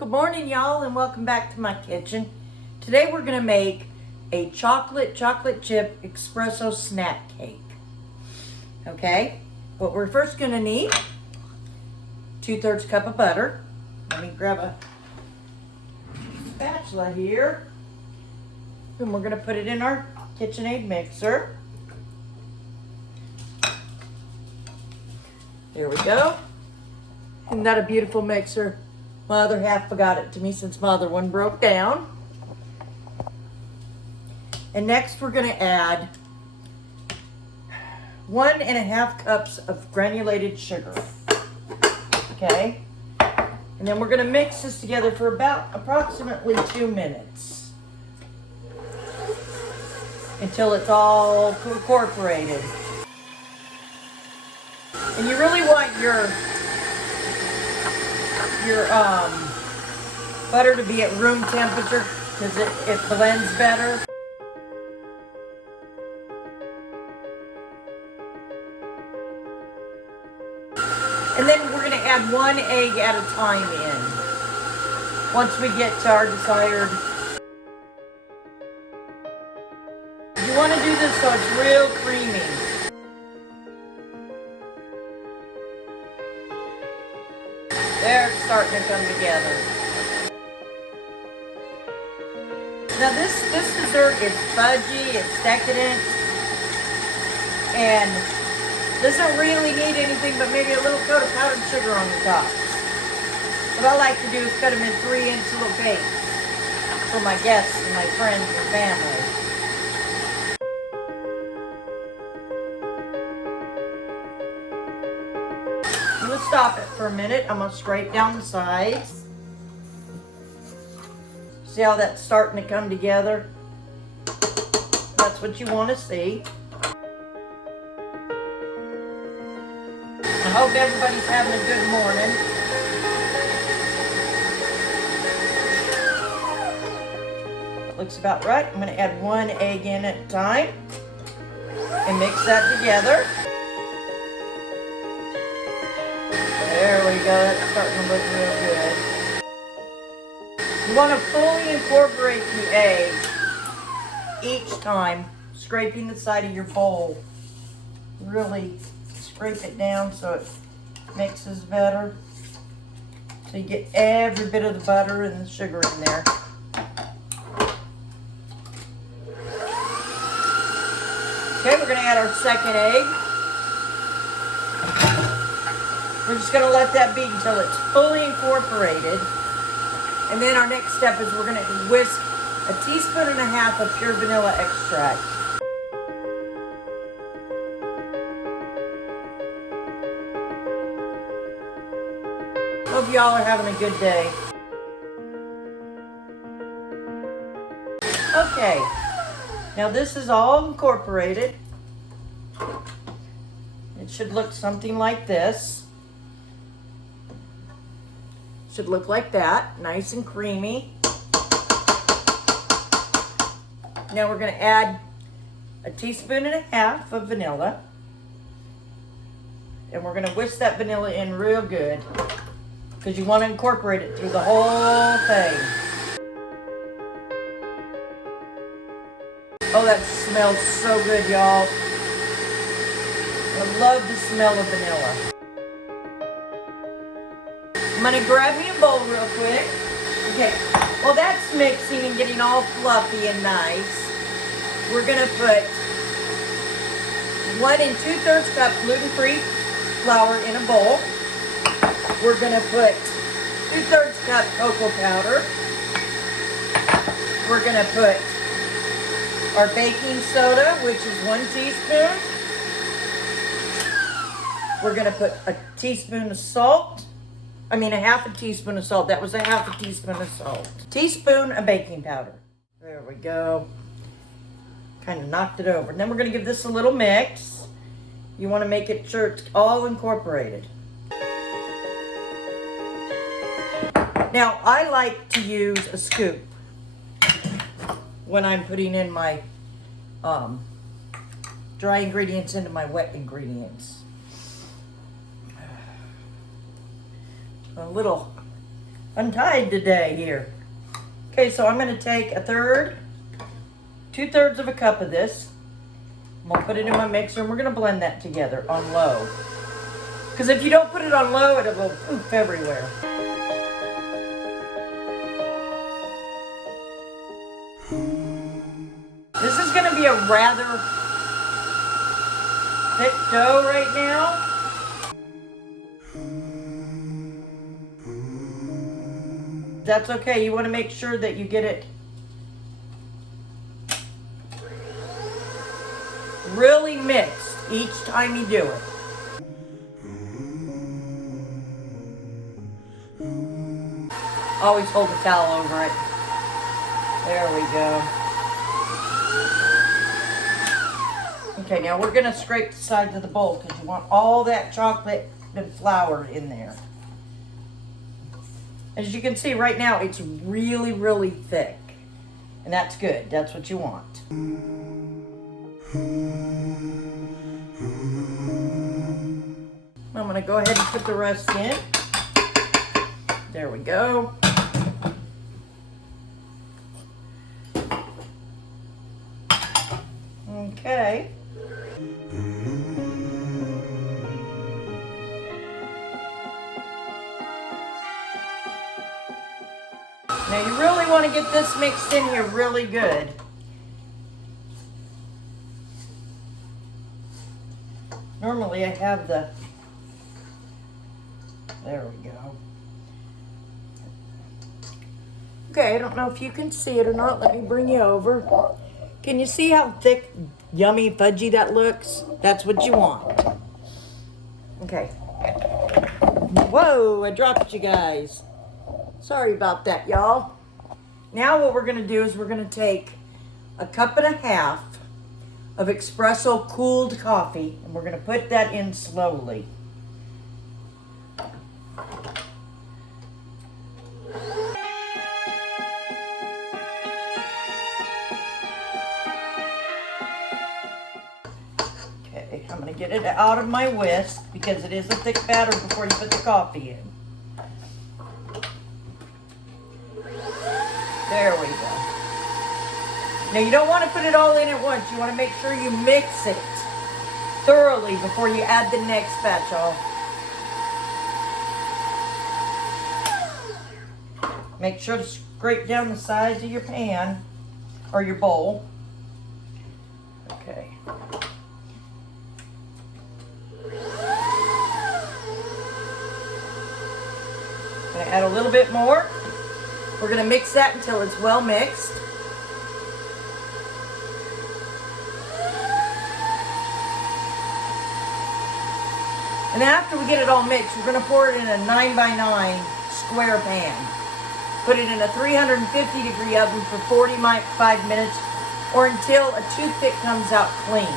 Good morning, y'all, and welcome back to my kitchen. Today we're gonna make a chocolate chip espresso snack cake. Okay, what we're first gonna need, 2/3 cup of butter. Let me grab a spatula here. And we're gonna put it in our KitchenAid mixer. There we go. Isn't that a beautiful mixer? My other half forgot it to me since my other one broke down. And next we're gonna add 1.5 cups of granulated sugar. Okay? And then we're gonna mix this together for about approximately 2 minutes. Until it's all incorporated. And you really want your butter to be at room temperature because it blends better. And then we're going to add 1 egg at a time in. Once we get to our desired. You want to do this so it's real creamy. There, it's starting to come together. Now this dessert is fudgy, it's decadent, and doesn't really need anything but maybe a little coat of powdered sugar on the top. What I like to do is cut them in 3-inch little cakes for my guests and my friends and family. I'm going to stop it for a minute. I'm going to scrape down the sides. See how that's starting to come together? That's what you want to see. I hope everybody's having a good morning. It looks about right. I'm going to add 1 egg in at a time and mix that together. There we go, that's starting to look real good. You want to fully incorporate the egg each time, scraping the side of your bowl. Really scrape it down so it mixes better. So you get every bit of the butter and the sugar in there. Okay, we're going to add our second egg. We're just going to let that be until it's fully incorporated. And then our next step is we're going to whisk 1.5 teaspoons of pure vanilla extract. Hope y'all are having a good day. Okay, now this is all incorporated. It should look something like this. Should look like that, nice and creamy. Now we're going to add 1.5 teaspoons of vanilla. And we're going to whisk that vanilla in real good because you want to incorporate it through the whole thing. Oh, that smells so good, y'all. I love the smell of vanilla. I'm going to grab me a bowl real quick. Okay, while that's mixing and getting all fluffy and nice, we're going to put 1 2/3 cup gluten-free flour in a bowl. We're going to put 2/3 cup cocoa powder. We're going to put our baking soda, which is 1 teaspoon. We're going to put a teaspoon of salt. I mean, 1/2 teaspoon of salt. That was 1/2 teaspoon of salt. Teaspoon of baking powder. There we go. Kind of knocked it over. And then we're going to give this a little mix. You want to make it sure it's all incorporated. Now, I like to use a scoop when I'm putting in my dry ingredients into my wet ingredients. untied today here. Okay, so I'm going to take 2/3 of a cup of this. I'm going to put it in my mixer and we're going to blend that together on low. Because if you don't put it on low, it'll go poof everywhere. This is going to be a rather thick dough right now. That's okay. You want to make sure that you get it really mixed each time you do it. Always hold the towel over it. There we go. Okay, now we're going to scrape the sides of the bowl because you want all that chocolate and flour in there. As you can see right now, it's really, really thick. And that's good. That's what you want. I'm going to go ahead and put the rest in. There we go. Okay. Now you really want to get this mixed in here really good. Normally I have there we go. Okay, I don't know if you can see it or not. Let me bring you over. Can you see how thick, yummy, fudgy that looks? That's what you want. Okay. Whoa, I dropped you guys. Sorry about that, y'all. Now what we're going to do is we're going to take 1.5 cups of espresso cooled coffee, and we're going to put that in slowly. Okay, I'm going to get it out of my whisk because it is a thick batter before you put the coffee in. There we go. Now you don't want to put it all in at once. You want to make sure you mix it thoroughly before you add the next batch, y'all. Make sure to scrape down the sides of your pan or your bowl. Okay. Gonna add a little bit more. We're going to mix that until it's well mixed. And after we get it all mixed, we're going to pour it in a 9x9 square pan. Put it in a 350-degree oven for 45 minutes or until a toothpick comes out clean.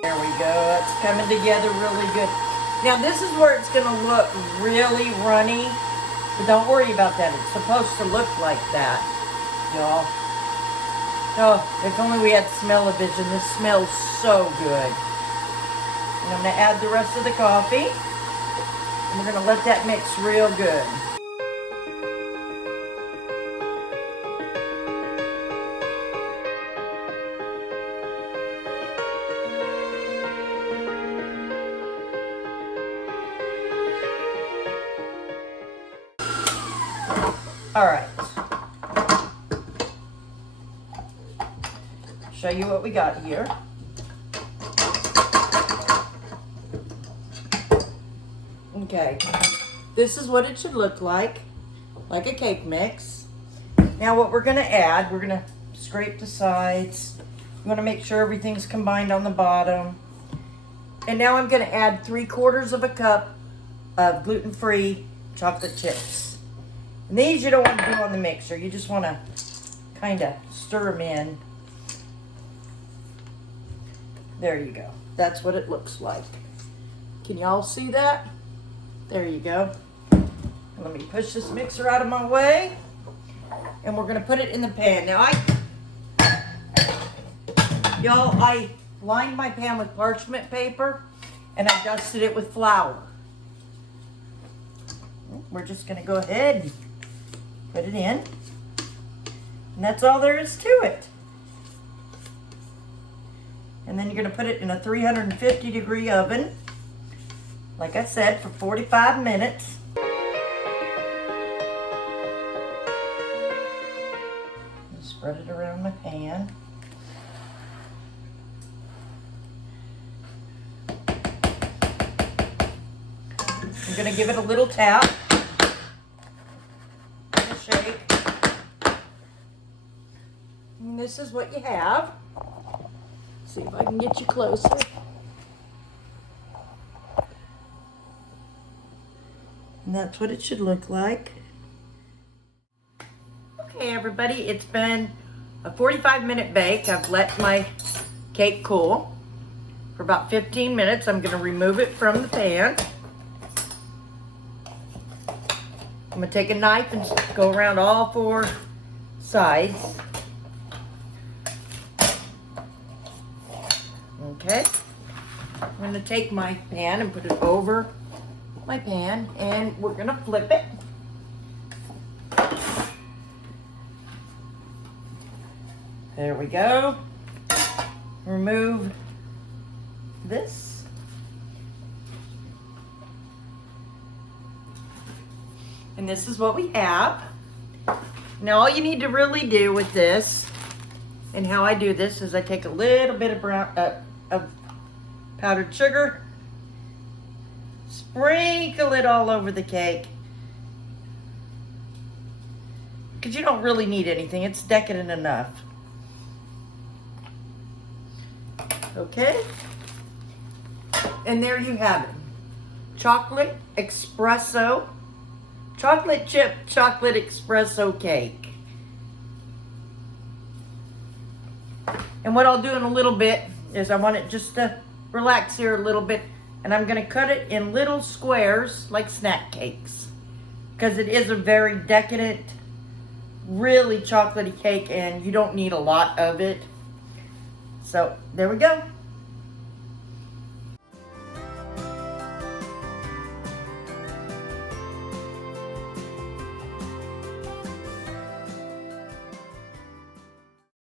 There we go. That's coming together really good. Now this is where it's going to look really runny, but don't worry about that. It's supposed to look like that, y'all. Oh, if only we had smell-o-vision. This smells so good. And I'm going to add the rest of the coffee, and we're going to let that mix real good. All right. Show you what we got here. Okay. This is what it should look like a cake mix. Now what we're going to add, we're going to scrape the sides. You want to make sure everything's combined on the bottom. And now I'm going to add 3/4 cup of gluten-free chocolate chips. And these you don't want to do on the mixer. You just want to kind of stir them in. There you go. That's what it looks like. Can y'all see that? There you go. Let me push this mixer out of my way. And we're going to put it in the pan. Now, y'all, I lined my pan with parchment paper, and I dusted it with flour. We're just gonna go ahead and put it in. And that's all there is to it. And then you're gonna put it in a 350-degree oven, like I said, for 45 minutes. Spread it around my pan. I'm gonna give it a little tap, and a shake. And this is what you have. See if I can get you closer. And that's what it should look like. Okay, everybody, it's been a 45-minute bake. I've let my cake cool for about 15 minutes. I'm gonna remove it from the pan. I'm gonna take a knife and go around all 4 sides. Okay. I'm gonna take my pan and put it over my pan, and we're gonna flip it. There we go. Remove this. And this is what we have. Now all you need to really do with this, and how I do this, is I take a little bit of powdered sugar, sprinkle it all over the cake. Because you don't really need anything. It's decadent enough. Okay? And there you have it. Chocolate espresso, chocolate chip, chocolate espresso cake. And what I'll do in a little bit is I want it just to relax here a little bit, and I'm gonna cut it in little squares like snack cakes, because it is a very decadent, really chocolatey cake, and you don't need a lot of it. So there we go.